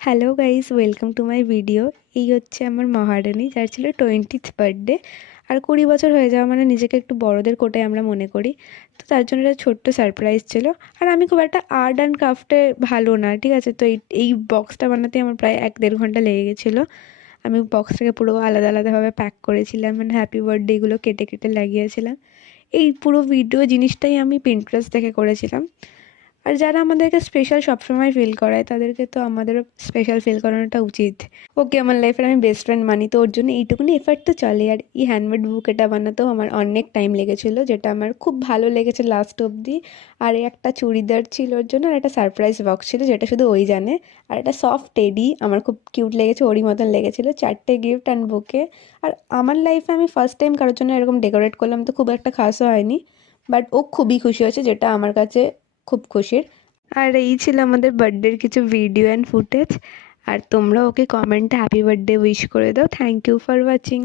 Hello guys, welcome to my video. এই হচ্ছে আমার মহারানী, যার ছিল 20th বার্থডে। আর 20 বছর হয়ে যাওয়া মানে নিজেকে একটু বড়দের কোটায় আমরা মনে করি। তো তার জন্য একটা ছোট্ট সারপ্রাইজ ছিল। আর আমি খুব একটা আর্ট অ্যান্ড ক্রাফটে ভালো না, ঠিক আছে? তো এই বক্সটা বানাতে আমার প্রায় 1-1.5 ঘন্টা লেগে গেছিলো। আমি বক্সটাকে পুরো আলাদা আলাদাভাবে প্যাক করেছিলাম, মানে হ্যাপি বার্থডেগুলো কেটে কেটে লাগিয়েছিলাম। এই পুরো ভিডিও জিনিসটাই আমি পিন্টারেস্ট দেখে করেছিলাম। আর যারা আমাদেরকে স্পেশাল সবসময় ফিল করায় তাদেরকে তো আমাদেরও স্পেশাল ফিল করানোটা উচিত। ওকে আমার লাইফের আমি বেস্ট ফ্রেন্ড মানি, তো ওর জন্য এইটুকুনি এফার্ট তো চলে। আর এই হ্যান্ডমেড বুকেটা বানাতেও আমার অনেক টাইম লেগেছিলো, যেটা আমার খুব ভালো লেগেছে লাস্ট অবধি। আর এই একটা চুড়িদার ছিল ওর জন্য, আর একটা সারপ্রাইজ বক্স ছিল যেটা শুধু ওই জানে। আর একটা সফট টেডি আমার খুব কিউট লেগেছে, ওরই মতন লেগেছিলো। 4টে গিফট অ্যান্ড বুকে। আর আমার লাইফে আমি ফার্স্ট টাইম কারোর জন্য এরকম ডেকোরেট করলাম, তো খুব একটা খাসও হয়নি, বাট ও খুবই খুশি হয়েছে, যেটা আমার কাছে খুব খুশির। আর এই ছিল আমাদের বার্থডের কিছু ভিডিও অ্যান্ড ফুটেজ। আর তোমরা ওকে কমেন্টে হ্যাপি বার্থডে উইশ করে দাও। Thank you for watching.